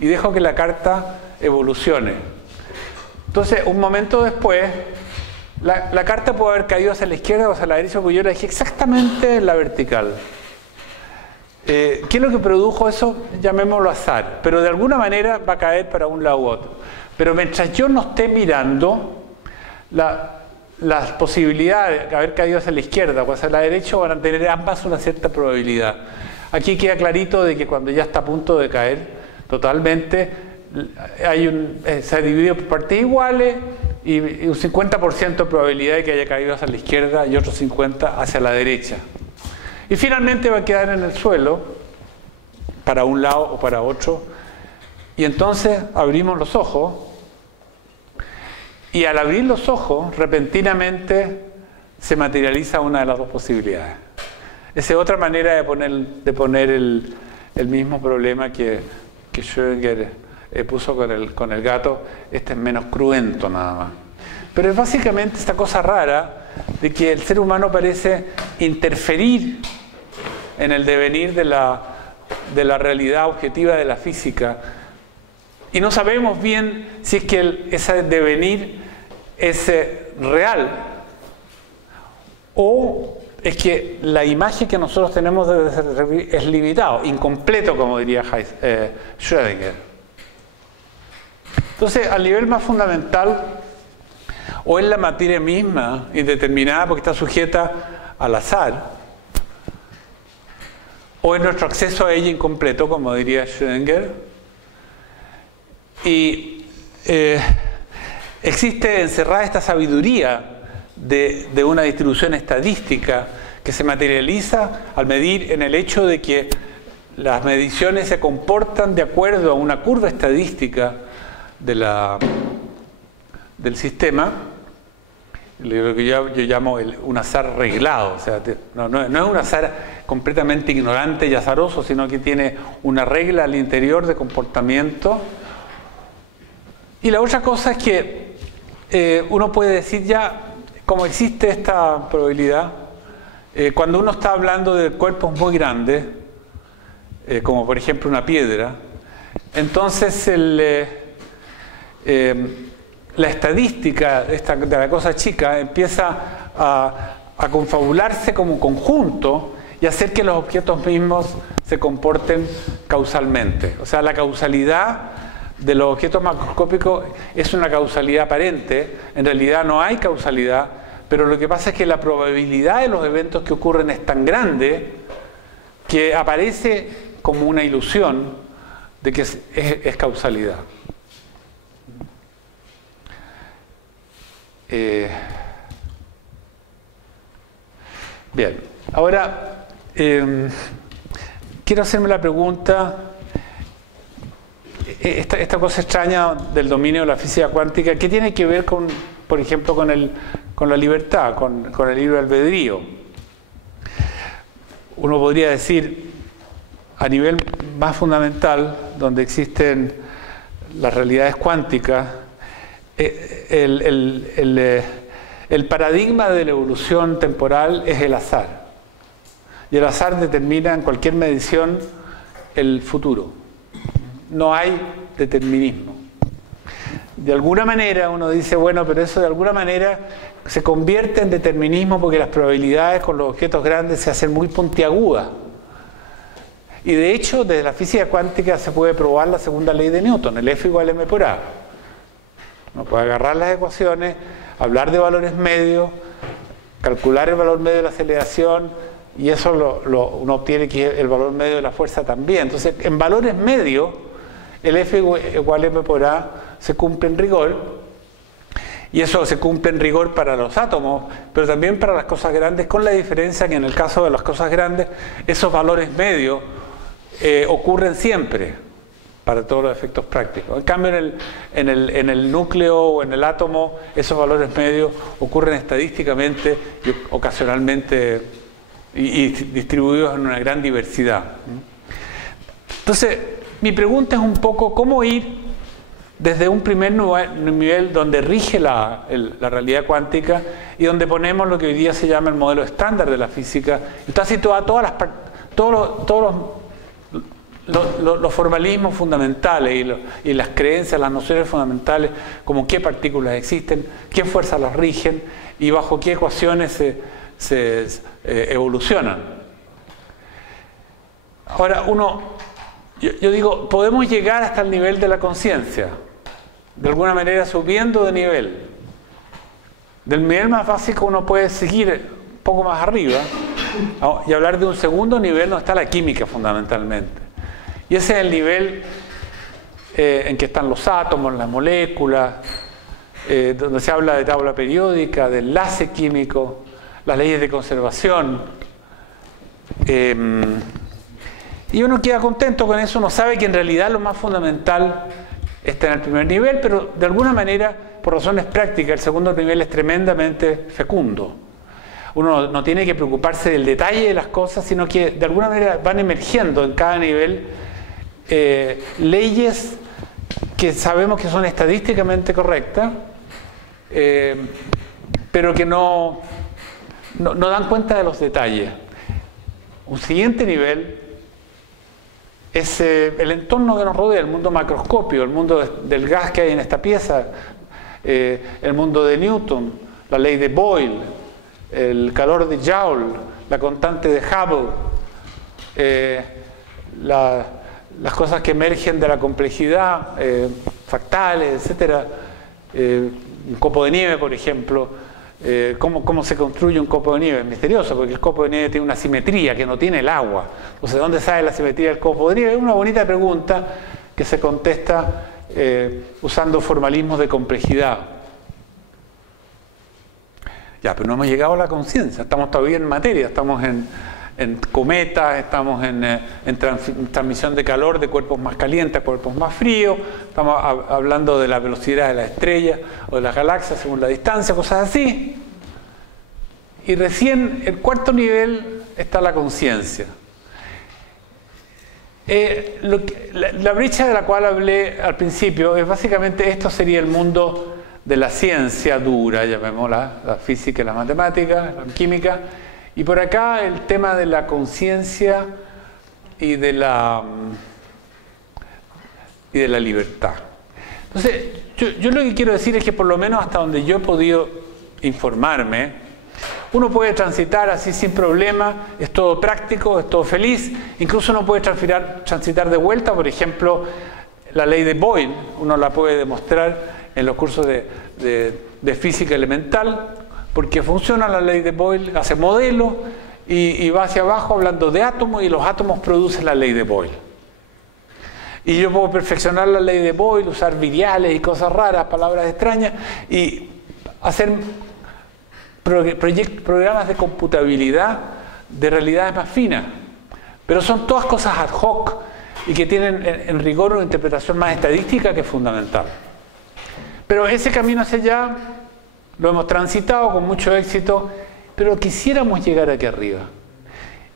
y dejo que la carta evolucione. Entonces, un momento después, la carta puede haber caído hacia la izquierda o hacia la derecha, porque yo la dejé exactamente en la vertical. ¿Qué es lo que produjo eso? Llamémoslo azar, pero de alguna manera va a caer para un lado u otro. Pero mientras yo no esté mirando, las posibilidades de haber caído hacia la izquierda o hacia la derecha van a tener ambas una cierta probabilidad. Aquí queda clarito de que cuando ya está a punto de caer totalmente, se ha dividido por partes iguales y un 50% de probabilidad de que haya caído hacia la izquierda y otro 50% hacia la derecha. Y finalmente va a quedar en el suelo, para un lado o para otro, y entonces abrimos los ojos, y al abrir los ojos, repentinamente se materializa una de las dos posibilidades. Esa es otra manera de poner el mismo problema que Schrödinger puso con el gato. Este es menos cruento nada más. Pero es básicamente esta cosa rara de que el ser humano parece interferir en el devenir de la realidad objetiva de la física, y no sabemos bien si es que ese devenir es real o es que la imagen que nosotros tenemos es limitado, incompleto, como diría Schrödinger. Entonces, al nivel más fundamental, o es la materia misma indeterminada porque está sujeta al azar, o es nuestro acceso a ella incompleto, como diría Schrödinger. Y existe encerrada esta sabiduría de una distribución estadística que se materializa al medir en el hecho de que las mediciones se comportan de acuerdo a una curva estadística del sistema, lo que yo llamo un azar reglado. O sea, no es un azar completamente ignorante y azaroso, sino que tiene una regla al interior de comportamiento. Y la otra cosa es que uno puede decir ya, como existe esta probabilidad, cuando uno está hablando de cuerpos muy grandes, como por ejemplo una piedra, entonces la estadística de la cosa chica empieza a confabularse como un conjunto y hacer que los objetos mismos se comporten causalmente. O sea, la causalidad de los objetos macroscópicos es una causalidad aparente. En realidad no hay causalidad, pero lo que pasa es que la probabilidad de los eventos que ocurren es tan grande que aparece como una ilusión de que es causalidad. Bien, ahora quiero hacerme la pregunta, esta cosa extraña del dominio de la física cuántica, ¿qué tiene que ver con, por ejemplo, con la libertad, con el libre albedrío? Uno podría decir, a nivel más fundamental, donde existen las realidades cuánticas, el paradigma de la evolución temporal es el azar. Y el azar determina en cualquier medición el futuro. No hay determinismo. De alguna manera uno dice, bueno, pero eso de alguna manera se convierte en determinismo porque las probabilidades con los objetos grandes se hacen muy puntiagudas. Y de hecho, desde la física cuántica se puede probar la segunda ley de Newton, el F igual a m por a. Uno puede agarrar las ecuaciones, hablar de valores medios, calcular el valor medio de la aceleración, y eso uno obtiene que el valor medio de la fuerza también. Entonces, en valores medios, el F igual a m por a se cumple en rigor, y eso se cumple en rigor para los átomos, pero también para las cosas grandes, con la diferencia que en el caso de las cosas grandes, esos valores medios ocurren siempre para todos los efectos prácticos. En cambio, en el núcleo o en el átomo, esos valores medios ocurren estadísticamente y ocasionalmente y distribuidos en una gran diversidad. Entonces, mi pregunta es un poco cómo ir desde un primer nivel donde rige la realidad cuántica y donde ponemos lo que hoy día se llama el modelo estándar de la física. Está situada todos los formalismos fundamentales y las creencias, las nociones fundamentales, como qué partículas existen, qué fuerzas las rigen y bajo qué ecuaciones se evolucionan. Ahora, yo digo, podemos llegar hasta el nivel de la conciencia, de alguna manera subiendo de nivel. Del nivel más básico uno puede seguir un poco más arriba y hablar de un segundo nivel donde está la química fundamentalmente. Y ese es el nivel en que están los átomos, las moléculas, donde se habla de tabla periódica, de enlace químico, las leyes de conservación. Y uno queda contento con eso, uno sabe que en realidad lo más fundamental está en el primer nivel, pero de alguna manera, por razones prácticas, el segundo nivel es tremendamente fecundo. Uno no tiene que preocuparse del detalle de las cosas, sino que de alguna manera van emergiendo en cada nivel leyes que sabemos que son estadísticamente correctas, pero que no dan cuenta de los detalles. Un siguiente nivel es el entorno que nos rodea, el mundo macroscópico, el mundo del gas que hay en esta pieza, el mundo de Newton, la ley de Boyle, el calor de Joule, la constante de Hubble, las cosas que emergen de la complejidad, fractales, etc. Un copo de nieve, por ejemplo. ¿Cómo se construye un copo de nieve? Es misterioso, porque el copo de nieve tiene una simetría que no tiene el agua. Entonces, ¿de dónde sale la simetría del copo de nieve? Es una bonita pregunta que se contesta usando formalismos de complejidad. Ya, pero no hemos llegado a la conciencia, estamos todavía en materia, estamos en en cometas, estamos en transmisión de calor de cuerpos más calientes a cuerpos más fríos, estamos hablando de la velocidad de las estrellas o de las galaxias según la distancia, cosas así. Y recién el cuarto nivel está la conciencia. La brecha de la cual hablé al principio es básicamente esto sería el mundo de la ciencia dura, llamémosla, la física y la matemática, la química, y por acá el tema de la conciencia y de la libertad. Entonces, yo lo que quiero decir es que por lo menos hasta donde yo he podido informarme, uno puede transitar así sin problema, es todo práctico, es todo feliz, incluso uno puede transitar de vuelta, por ejemplo, la ley de Boyle, uno la puede demostrar en los cursos de física elemental, porque funciona la ley de Boyle, hace modelos y va hacia abajo hablando de átomos y los átomos producen la ley de Boyle. Y yo puedo perfeccionar la ley de Boyle, usar viriales y cosas raras, palabras extrañas, y hacer programas de computabilidad de realidades más finas. Pero son todas cosas ad hoc y que tienen en rigor una interpretación más estadística que es fundamental. Pero ese camino hacia allá lo hemos transitado con mucho éxito, pero quisiéramos llegar aquí arriba.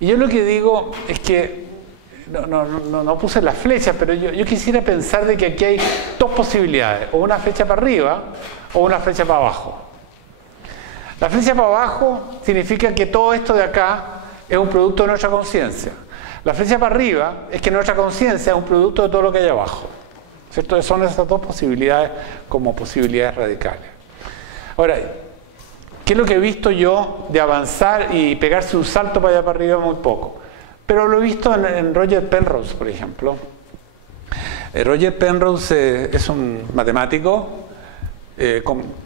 Y yo lo que digo es que no puse las flechas, pero yo quisiera pensar de que aquí hay dos posibilidades, o una flecha para arriba o una flecha para abajo. La flecha para abajo significa que todo esto de acá es un producto de nuestra conciencia. La flecha para arriba es que nuestra conciencia es un producto de todo lo que hay abajo. ¿Cierto? Son esas dos posibilidades como posibilidades radicales. Ahora, ¿qué es lo que he visto yo de avanzar y pegarse un salto para allá para arriba? Muy poco. Pero lo he visto en Roger Penrose, por ejemplo. Roger Penrose es un matemático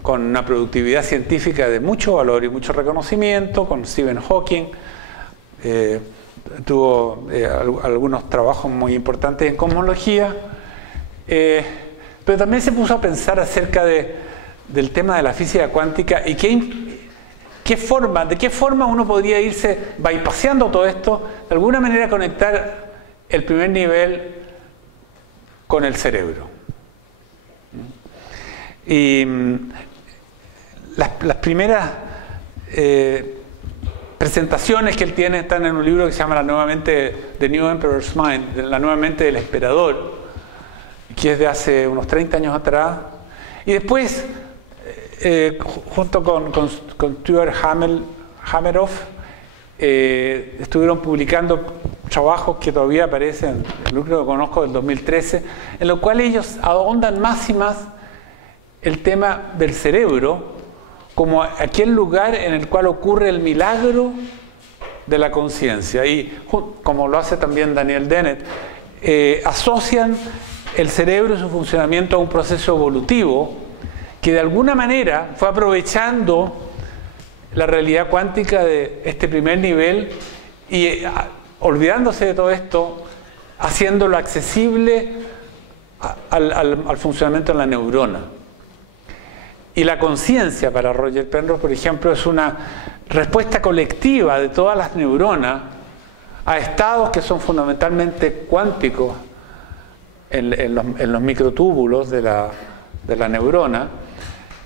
con una productividad científica de mucho valor y mucho reconocimiento, con Stephen Hawking. Tuvo algunos trabajos muy importantes en cosmología, pero también se puso a pensar acerca del tema de la física cuántica y de qué forma uno podría irse bypaseando todo esto, de alguna manera conectar el primer nivel con el cerebro. Y las primeras presentaciones que él tiene están en un libro que se llama La nueva mente, The New Emperor's Mind, la nueva mente del emperador, que es de hace unos 30 años atrás. Y después, junto con Stuart Hameroff, estuvieron publicando trabajos que todavía aparecen, el libro que conozco del 2013, en los cuales ellos ahondan más y más el tema del cerebro como aquel lugar en el cual ocurre el milagro de la conciencia. Y como lo hace también Daniel Dennett, asocian el cerebro y su funcionamiento a un proceso evolutivo que de alguna manera fue aprovechando la realidad cuántica de este primer nivel y olvidándose de todo esto, haciéndolo accesible al funcionamiento de la neurona. Y la conciencia para Roger Penrose, por ejemplo, es una respuesta colectiva de todas las neuronas a estados que son fundamentalmente cuánticos en los microtúbulos de la neurona.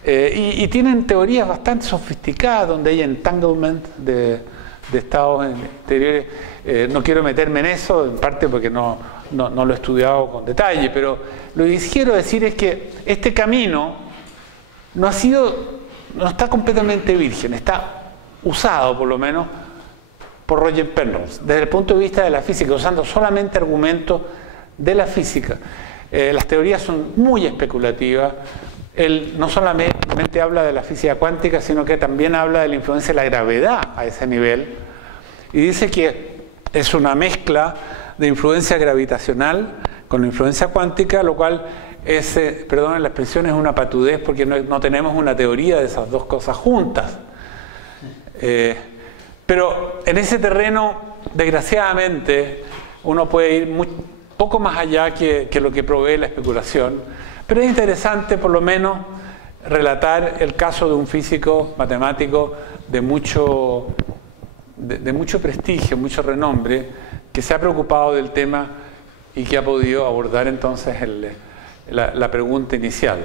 Y tienen teorías bastante sofisticadas donde hay entanglement de estados interiores. No quiero meterme en eso, en parte porque no lo he estudiado con detalle, pero lo que quiero decir es que este camino no está completamente virgen, está usado por lo menos por Roger Penrose desde el punto de vista de la física, usando solamente argumentos de la física. Las teorías son muy especulativas. Él no solamente habla de la física cuántica, sino que también habla de la influencia de la gravedad a ese nivel, y dice que es una mezcla de influencia gravitacional con la influencia cuántica, lo cual perdón, la expresión es una patudez porque no tenemos una teoría de esas dos cosas juntas. Pero en ese terreno, desgraciadamente, uno puede ir poco más allá que lo que provee la especulación. Pero es interesante, por lo menos, relatar el caso de un físico matemático de mucho de mucho prestigio, mucho renombre, que se ha preocupado del tema y que ha podido abordar entonces la pregunta inicial.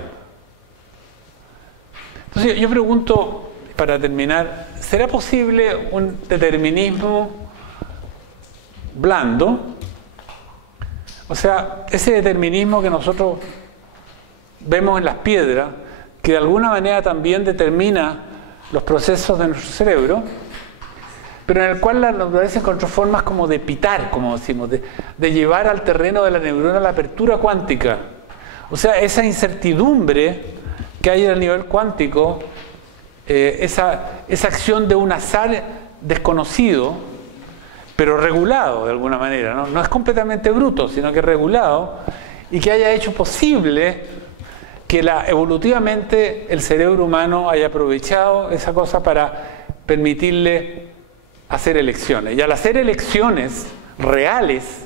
Entonces yo pregunto, para terminar, ¿será posible un determinismo blando? O sea, ese determinismo que nosotros vemos en las piedras, que de alguna manera también determina los procesos de nuestro cerebro, pero en el cual la naturaleza encontró formas como de pitar, como decimos, de llevar al terreno de la neurona la apertura cuántica. O sea, esa incertidumbre que hay al nivel cuántico, esa acción de un azar desconocido, pero regulado de alguna manera, ¿no? No es completamente bruto, sino que regulado, y que haya hecho posible que evolutivamente el cerebro humano haya aprovechado esa cosa para permitirle hacer elecciones. Y al hacer elecciones reales,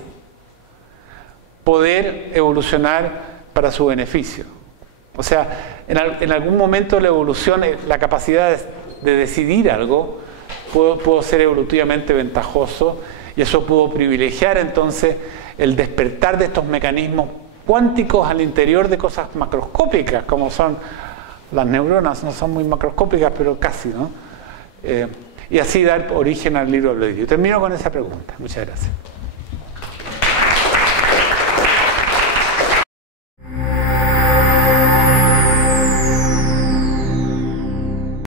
poder evolucionar para su beneficio. O sea, en algún momento la evolución, la capacidad de decidir algo, pudo ser evolutivamente ventajoso, y eso pudo privilegiar entonces el despertar de estos mecanismos cuánticos al interior de cosas macroscópicas, como son las neuronas. No son muy macroscópicas, pero casi, ¿no? Y así dar origen al libro albedrío. Termino con esa pregunta. Muchas gracias.